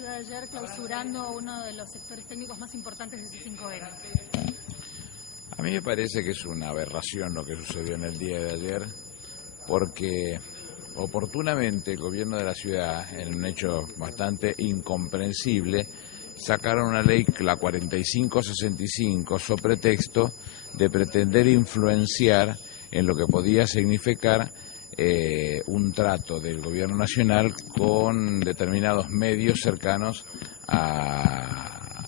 ciudad de ayer clausurando uno de los sectores técnicos más importantes de C5N. A mí me parece que es una aberración lo que sucedió en el día de ayer, porque oportunamente el gobierno de la ciudad, en un hecho bastante incomprensible, sacaron una ley, la 4565, sobre pretexto de pretender influenciar en lo que podía significar un trato del gobierno nacional con determinados medios cercanos a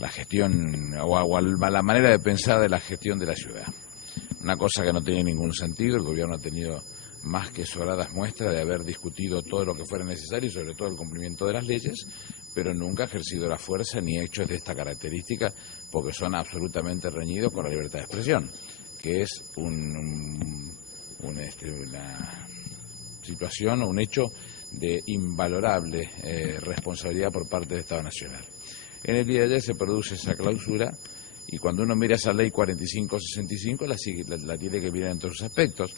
la gestión o a la manera de pensar de la gestión de la ciudad. Una cosa que no tiene ningún sentido. El gobierno ha tenido más que sobradas muestras de haber discutido todo lo que fuera necesario, sobre todo el cumplimiento de las leyes, pero nunca ha ejercido la fuerza ni hechos de esta característica, porque son absolutamente reñidos con la libertad de expresión, que es una situación o un hecho de invalorable responsabilidad por parte del Estado Nacional. En el día de ayer se produce esa clausura y cuando uno mira esa ley 4565 la tiene que mirar en todos sus aspectos.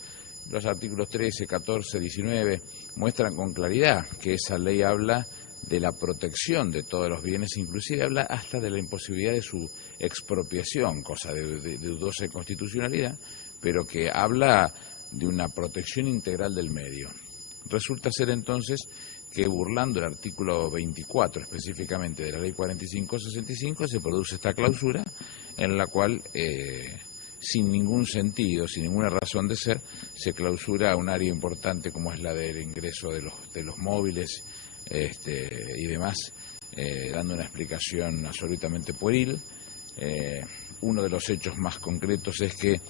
Los artículos 13, 14, 19 muestran con claridad que esa ley habla de la protección de todos los bienes, inclusive habla hasta de la imposibilidad de su expropiación, cosa de dudosa constitucionalidad, pero que habla de una protección integral del medio. Resulta ser entonces que burlando el artículo 24 específicamente de la ley 4565 se produce esta clausura en la cual sin ningún sentido, sin ninguna razón de ser, se clausura un área importante como es la del ingreso de los móviles y demás, dando una explicación absolutamente pueril. Uno de los hechos más concretos es que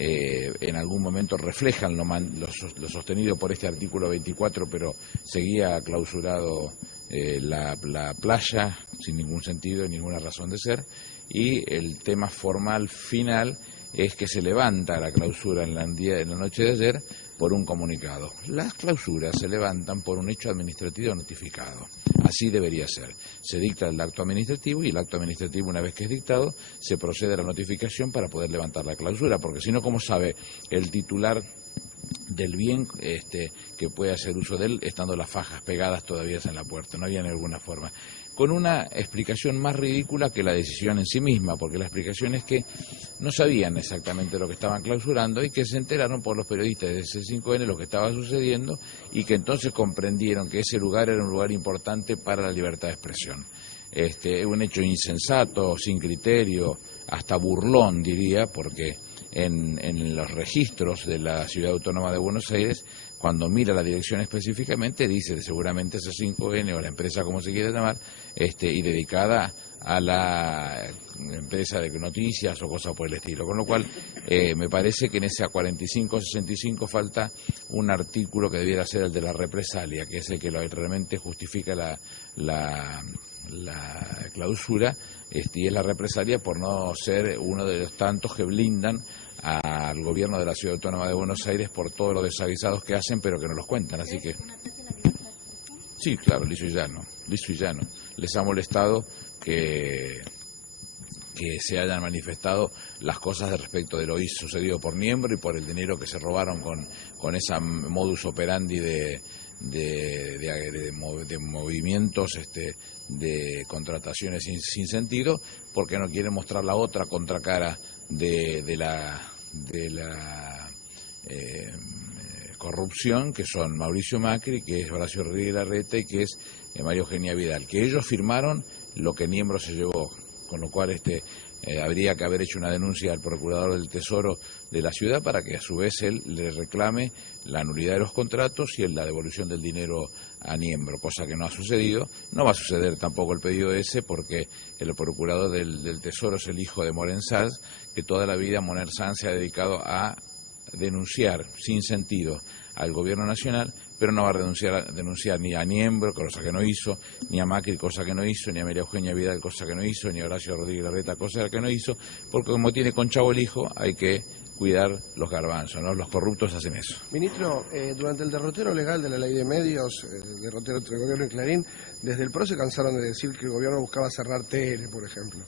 en algún momento reflejan lo sostenido por este artículo 24, pero seguía clausurado la playa sin ningún sentido y ninguna razón de ser, y el tema formal final es que se levanta la clausura en la noche de ayer por un comunicado. Las clausuras se levantan por un hecho administrativo notificado. Así debería ser. Se dicta el acto administrativo y el acto administrativo, una vez que es dictado, se procede a la notificación para poder levantar la clausura, porque si no, ¿cómo sabe el titular del bien que puede hacer uso de él estando las fajas pegadas todavía en la puerta? No había ninguna forma. Con una explicación más ridícula que la decisión en sí misma, porque la explicación es que no sabían exactamente lo que estaban clausurando y que se enteraron por los periodistas de C5N lo que estaba sucediendo y que entonces comprendieron que ese lugar era un lugar importante para la libertad de expresión. Es un hecho insensato, sin criterio, hasta burlón diría, porque en los registros de la Ciudad Autónoma de Buenos Aires, cuando mira la dirección específicamente, dice seguramente C5N o la empresa como se quiera llamar, y dedicada a la empresa de noticias o cosas por el estilo. Con lo cual, me parece que en esa 4565 falta un artículo que debiera ser el de la represalia, que es el que realmente justifica la clausura, y es la represalia por no ser uno de los tantos que blindan al gobierno de la Ciudad Autónoma de Buenos Aires por todos los desaguisados que hacen, pero que no los cuentan. Así que sí, claro, liso y llano. Les ha molestado que se hayan manifestado las cosas respecto de lo sucedido por Niembro y por el dinero que se robaron con esa modus operandi de movimientos de contrataciones sin sentido, porque no quieren mostrar la otra contracara de la corrupción, que son Mauricio Macri, que es Horacio Rodríguez Larreta y que es María Eugenia Vidal, que ellos firmaron lo que Niembro se llevó, con lo cual habría que haber hecho una denuncia al procurador del Tesoro de la ciudad para que a su vez él le reclame la nulidad de los contratos y la devolución del dinero a Niembro, cosa que no ha sucedido. No va a suceder tampoco el pedido ese, porque el procurador del Tesoro es el hijo de Moren Sanz, que toda la vida Moren Sanz se ha dedicado a denunciar sin sentido al gobierno nacional, pero no va a denunciar ni a Niembro, cosa que no hizo, ni a Macri, cosa que no hizo, ni a María Eugenia Vidal, cosa que no hizo, ni a Horacio Rodríguez Larreta, cosa que no hizo, porque como tiene con Chavo el hijo, hay que cuidar los garbanzos, ¿no? Los corruptos hacen eso. Ministro, durante el derrotero legal de la ley de medios, derrotero entre el gobierno y Clarín, desde el PRO se cansaron de decir que el gobierno buscaba cerrar TN, por ejemplo.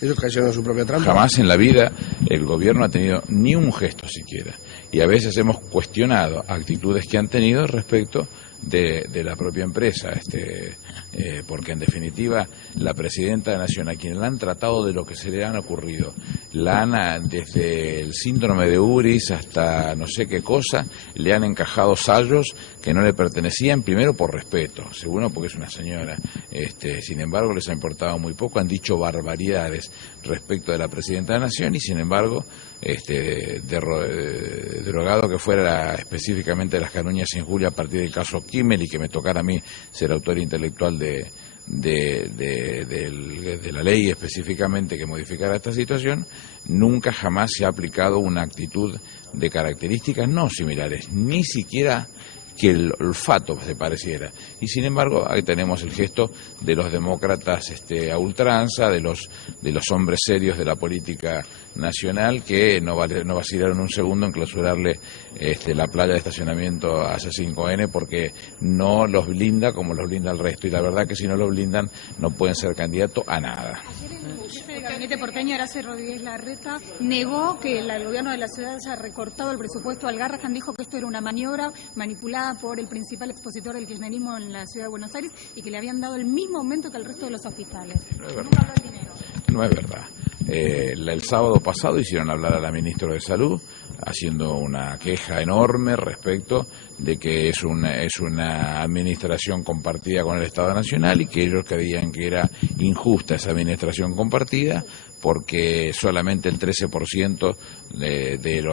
¿Ellos cayeron en su propia trampa? Jamás en la vida el gobierno ha tenido ni un gesto siquiera. Y a veces hemos cuestionado actitudes que han tenido respecto de la propia empresa, porque en definitiva la presidenta de la Nación, a quien la han tratado de lo que se le han ocurrido, desde el síndrome de Uris hasta no sé qué cosa, le han encajado sayos que no le pertenecían, primero por respeto, segundo porque es una señora, sin embargo les ha importado muy poco, han dicho barbaridades respecto de la presidenta de la Nación y sin embargo, derogado que fuera específicamente de las calumnias e injurias a partir del caso Kimmel y que me tocara a mí ser autor intelectual de la ley específicamente que modificara esta situación, nunca jamás se ha aplicado una actitud de características no similares, ni siquiera que el olfato se pareciera. Y sin embargo, ahí tenemos el gesto de los demócratas a ultranza, de los hombres serios de la política nacional que no vacilaron un segundo en clausurarle la playa de estacionamiento a C5N porque no los blinda como los blinda el resto. Y la verdad que si no los blindan no pueden ser candidatos a nada. El jefe de gabinete porteño, Horacio Rodríguez Larreta, negó que el gobierno de la ciudad haya recortado el presupuesto al Garrahan, dijo que esto era una maniobra manipulada por el principal expositor del kirchnerismo en la ciudad de Buenos Aires y que le habían dado el mismo aumento que al resto de los hospitales. No es verdad. Nunca habló del dinero. No es verdad. El sábado pasado hicieron hablar a la ministra de Salud haciendo una queja enorme respecto de que es una administración compartida con el Estado Nacional y que ellos creían que era injusta esa administración compartida porque solamente el 13% del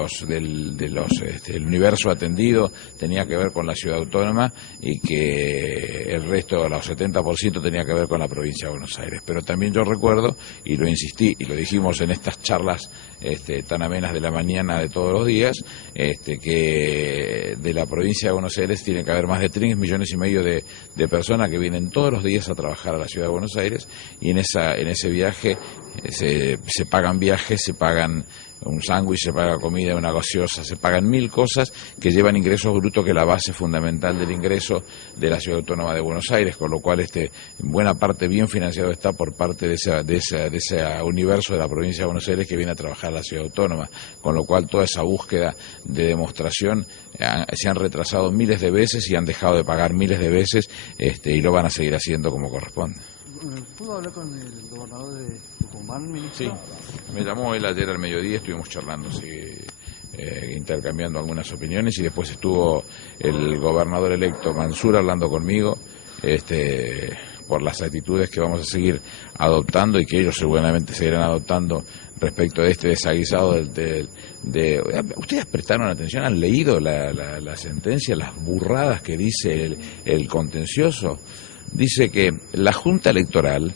universo atendido tenía que ver con la ciudad autónoma y que el resto, los 70% tenía que ver con la provincia de Buenos Aires. Pero también yo recuerdo, y lo insistí, y lo dijimos en estas charlas tan amenas de la mañana de todos los días, que de la provincia de Buenos Aires tiene que haber más de 3,5 millones de personas que vienen todos los días a trabajar a la ciudad de Buenos Aires y en ese viaje se pagan viajes, se pagan un sándwich, se paga comida, una gaseosa, se pagan 1.000 cosas que llevan ingresos brutos, que es la base fundamental del ingreso de la Ciudad Autónoma de Buenos Aires, con lo cual en buena parte bien financiado está por parte de ese universo de la provincia de Buenos Aires que viene a trabajar a la Ciudad Autónoma, con lo cual toda esa búsqueda de demostración se han retrasado miles de veces y han dejado de pagar miles de veces y lo van a seguir haciendo como corresponde. ¿Pudo hablar con el gobernador de Tucumán, ministro? Sí, me llamó él ayer al mediodía, estuvimos charlando, intercambiando algunas opiniones y después estuvo el gobernador electo Mansur hablando conmigo por las actitudes que vamos a seguir adoptando y que ellos seguramente seguirán adoptando respecto de este desaguisado ¿Ustedes prestaron atención? ¿Han leído la sentencia, las burradas que dice el contencioso? Dice que la Junta Electoral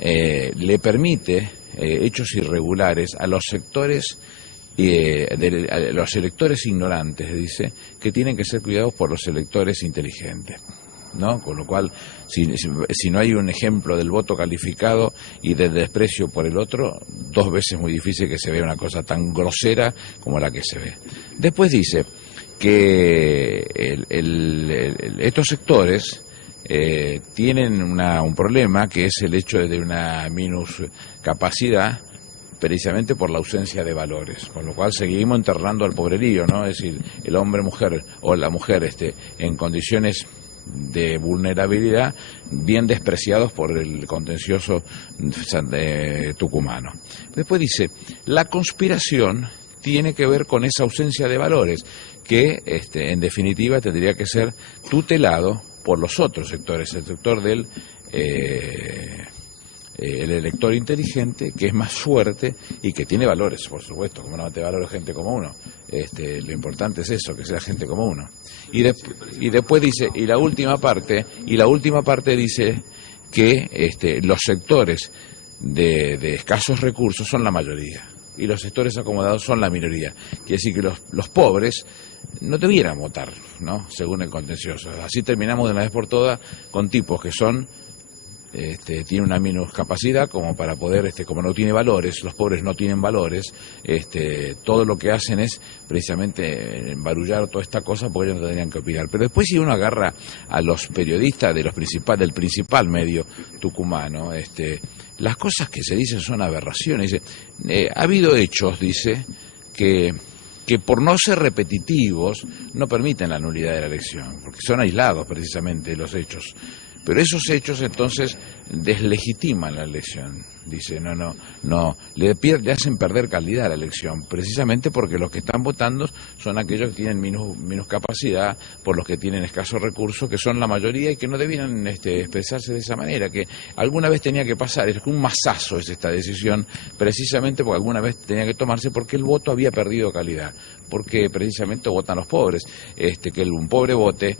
le permite hechos irregulares a los sectores, a los electores ignorantes, dice, que tienen que ser cuidados por los electores inteligentes, ¿no? Con lo cual, si no hay un ejemplo del voto calificado y del desprecio por el otro, 2 veces es muy difícil que se vea una cosa tan grosera como la que se ve. Después dice que estos sectores tienen un problema que es el hecho de una minuscapacidad precisamente por la ausencia de valores, con lo cual seguimos enterrando al pobrerío, ¿no? Es decir, el hombre-mujer o la mujer en condiciones de vulnerabilidad bien despreciados por el contencioso tucumano. Después dice, la conspiración tiene que ver con esa ausencia de valores que en definitiva tendría que ser tutelado por los otros sectores, el sector del el elector inteligente, que es más fuerte y que tiene valores, por supuesto, como no te valora gente como uno. Lo importante es eso, que sea gente como uno. Y después dice, y la última parte dice que los sectores de escasos recursos son la mayoría y los sectores acomodados son la minoría. Quiere decir que los pobres no debieran votar, ¿no? Según el contencioso. Así terminamos de una vez por todas con tipos que son tienen una minuscapacidad como para poder, como no tiene valores, los pobres no tienen valores, todo lo que hacen es precisamente embarullar toda esta cosa porque ellos no tendrían que opinar. Pero después si uno agarra a los periodistas del principal medio tucumano, las cosas que se dicen son aberraciones. Dice, ha habido hechos, dice, que que por no ser repetitivos no permiten la nulidad de la elección, porque son aislados precisamente los hechos. Pero esos hechos entonces deslegitiman la elección. Dice, no, le hacen perder calidad a la elección, precisamente porque los que están votando son aquellos que tienen menos capacidad, por los que tienen escasos recursos, que son la mayoría y que no debieran expresarse de esa manera, que alguna vez tenía que pasar. Es un masazo es esta decisión, precisamente porque alguna vez tenía que tomarse, porque el voto había perdido calidad, porque precisamente votan los pobres. Que un pobre vote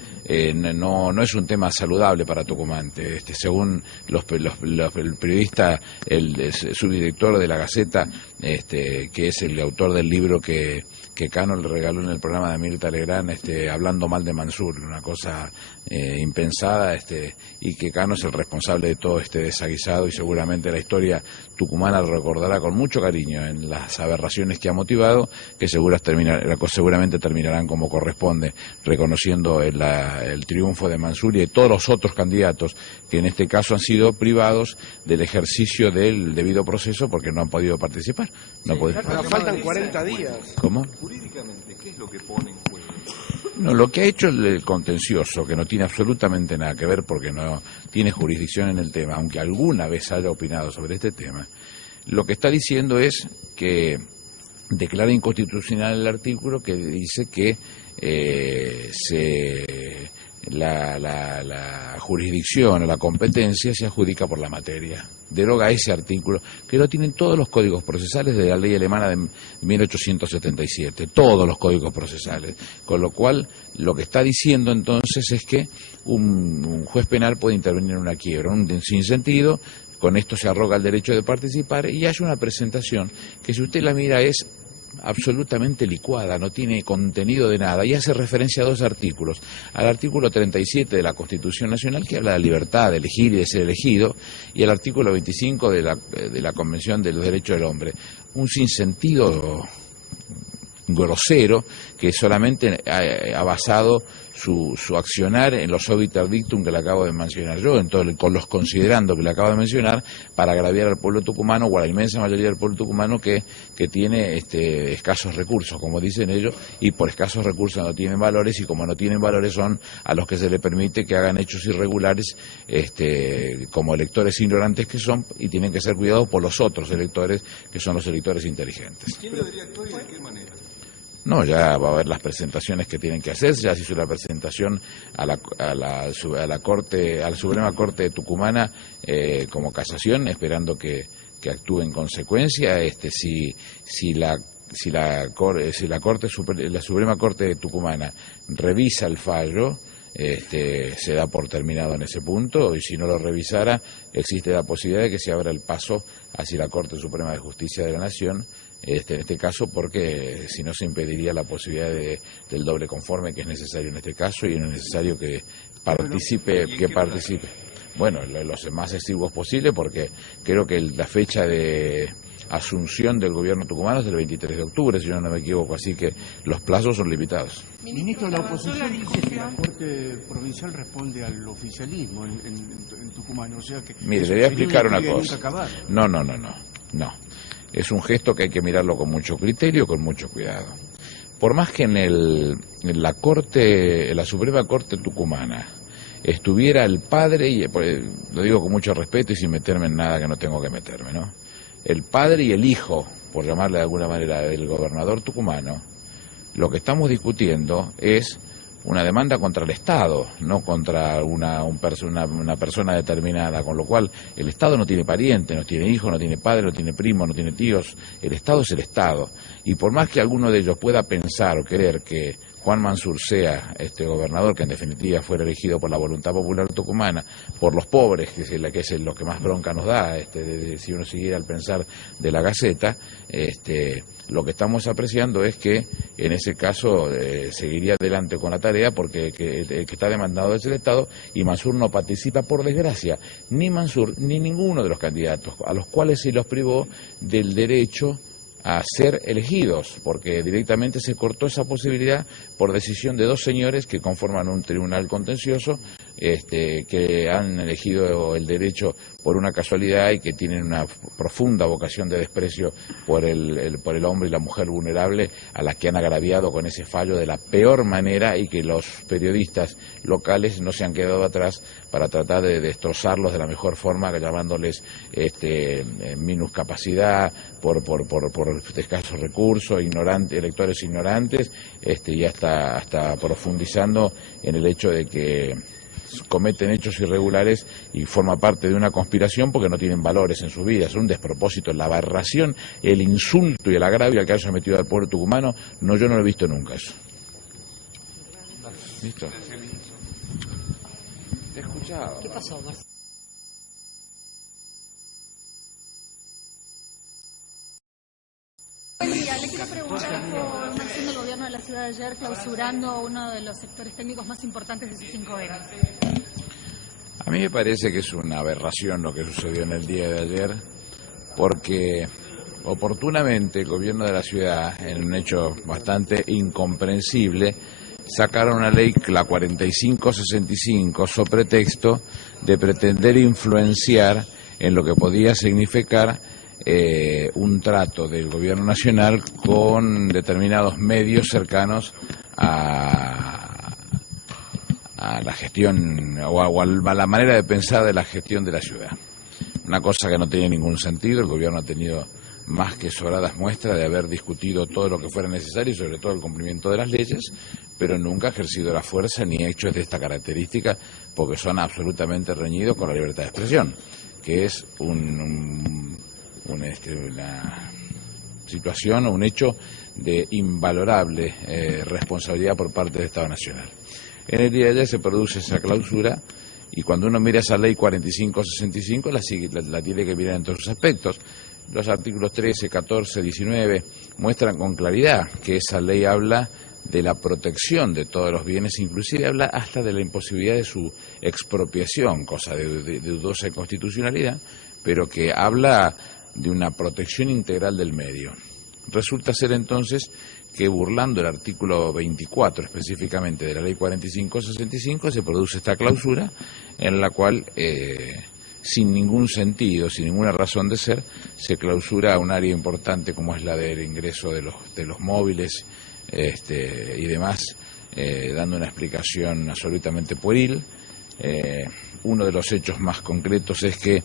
no es un tema saludable para Tucumán. Según el periodista, el subdirector de la Gaceta, que es el autor del libro que Cano le regaló en el programa de Mirta Legrand, hablando mal de Mansur, una cosa impensada, y que Cano es el responsable de todo este desaguisado, y seguramente la historia tucumana lo recordará con mucho cariño en las aberraciones que ha motivado, que seguramente terminarán como corresponde, reconociendo el triunfo de Mansur y de todos los otros candidatos que en este caso han sido privados del ejercicio del debido proceso porque no han podido participar. Faltan 40 días. ¿Cómo? Jurídicamente, ¿qué es lo que pone en juego? No, lo que ha hecho el contencioso, que no tiene absolutamente nada que ver porque no tiene jurisdicción en el tema, aunque alguna vez haya opinado sobre este tema, lo que está diciendo es que declara inconstitucional el artículo que dice que la jurisdicción o la competencia se adjudica por la materia. Deroga ese artículo, que lo tienen todos los códigos procesales de la ley alemana de 1877, todos los códigos procesales, con lo cual lo que está diciendo entonces es que un juez penal puede intervenir en una quiebra, un sinsentido. Con esto se arroga el derecho de participar y hay una presentación que, si usted la mira, es absolutamente licuada, no tiene contenido de nada, y hace referencia a dos artículos: al artículo 37 de la Constitución Nacional, que habla de la libertad de elegir y de ser elegido, y al artículo 25 de la Convención de los Derechos del Hombre. Un sinsentido grosero que solamente ha basado su accionar en los obiter dictum que le acabo de mencionar yo, con los considerando que le acabo de mencionar, para agraviar al pueblo tucumano, o a la inmensa mayoría del pueblo tucumano que tiene escasos recursos, como dicen ellos, y por escasos recursos no tienen valores, y como no tienen valores son a los que se les permite que hagan hechos irregulares, como electores ignorantes que son, y tienen que ser cuidados por los otros electores, que son los electores inteligentes. ¿Quién debería actuar y de qué manera? No, ya va a haber las presentaciones que tienen que hacerse. Ya se hizo la presentación a la Corte, a la Suprema Corte Tucumana como casación, esperando que actúe en consecuencia. La Suprema Corte Tucumana revisa el fallo, se da por terminado en ese punto, y si no lo revisara, existe la posibilidad de que se abra el paso hacia la Corte Suprema de Justicia de la Nación, en este caso, porque si no se impediría la posibilidad del doble conforme que es necesario en este caso, y no es necesario que participe. Bueno, los más exiguos posible, porque creo que la fecha de asunción del gobierno tucumano es el 23 de octubre, si yo no me equivoco, así que los plazos son limitados. Ministro, la oposición dice que la Corte Provincial responde al oficialismo en Tucumán, o sea que... Mire, le voy a explicar una cosa. No. Es un gesto que hay que mirarlo con mucho criterio, con mucho cuidado. Por más que en la Suprema Corte Tucumana estuviera el padre, y lo digo con mucho respeto y sin meterme en nada que no tengo que meterme, ¿no? El padre y el hijo, por llamarle de alguna manera, del gobernador tucumano, lo que estamos discutiendo es una demanda contra el Estado, no contra una persona determinada, con lo cual el Estado no tiene pariente, no tiene hijo, no tiene padre, no tiene primo, no tiene tíos. El Estado es el Estado, y por más que alguno de ellos pueda pensar o creer que Juan Mansur sea gobernador, que en definitiva fuera elegido por la voluntad popular tucumana, por los pobres, que es lo que más bronca nos da, si uno siguiera el pensar de la Gaceta, lo que estamos apreciando es que en ese caso seguiría adelante con la tarea, porque el que está demandado es el Estado, y Mansur no participa, por desgracia, ni Mansur ni ninguno de los candidatos, a los cuales se los privó del derecho a ser elegidos, porque directamente se cortó esa posibilidad por decisión de dos señores que conforman un tribunal contencioso, que han elegido el derecho por una casualidad y que tienen una profunda vocación de desprecio por el hombre y la mujer vulnerable, a las que han agraviado con ese fallo de la peor manera, y que los periodistas locales no se han quedado atrás para tratar de destrozarlos de la mejor forma, llamándoles minuscapacidad por escasos recursos, electores ignorantes, y hasta profundizando en el hecho de que cometen hechos irregulares y forma parte de una conspiración porque no tienen valores en sus vidas. Es un despropósito, la aberración, el insulto y el agravio al que ha sometido al pueblo tucumano. Yo no lo he visto nunca eso. ¿Listo? Te he escuchado. ¿Qué pasó, Marcelo? Buen día, le quiero preguntar por una acción del gobierno de la ciudad de ayer clausurando uno de los sectores técnicos más importantes de C5N. A mí me parece que es una aberración lo que sucedió en el día de ayer, porque oportunamente el gobierno de la ciudad, en un hecho bastante incomprensible, sacaron una ley, la 4565, sobre pretexto de pretender influenciar en lo que podía significar un trato del gobierno nacional con determinados medios cercanos a la gestión o a la manera de pensar de la gestión de la ciudad. Una cosa que no tenía ningún sentido. El gobierno ha tenido más que sobradas muestras de haber discutido todo lo que fuera necesario y sobre todo el cumplimiento de las leyes, pero nunca ha ejercido la fuerza ni hechos de esta característica, porque son absolutamente reñidos con la libertad de expresión, que es una situación o un hecho de invalorable responsabilidad por parte del Estado Nacional. En el día de ayer se produce esa clausura y cuando uno mira esa ley 4565 la tiene que mirar en todos sus aspectos. Los artículos 13, 14, 19 muestran con claridad que esa ley habla de la protección de todos los bienes, inclusive habla hasta de la imposibilidad de su expropiación, cosa de dudosa constitucionalidad, pero que habla de una protección integral del medio. Resulta ser entonces que, burlando el artículo 24 específicamente de la ley 4565, se produce esta clausura en la cual, sin ningún sentido, sin ninguna razón de ser, se clausura un área importante como es la del ingreso de los móviles y demás, dando una explicación absolutamente pueril. Uno de los hechos más concretos es que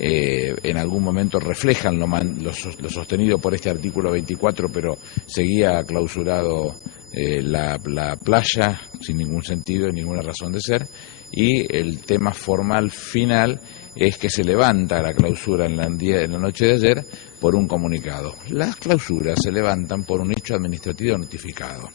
en algún momento reflejan lo sostenido por este artículo 24, pero seguía clausurado la playa sin ningún sentido, ninguna razón de ser, y el tema formal final es que se levanta la clausura en la noche de ayer por un comunicado. Las clausuras se levantan por un hecho administrativo notificado.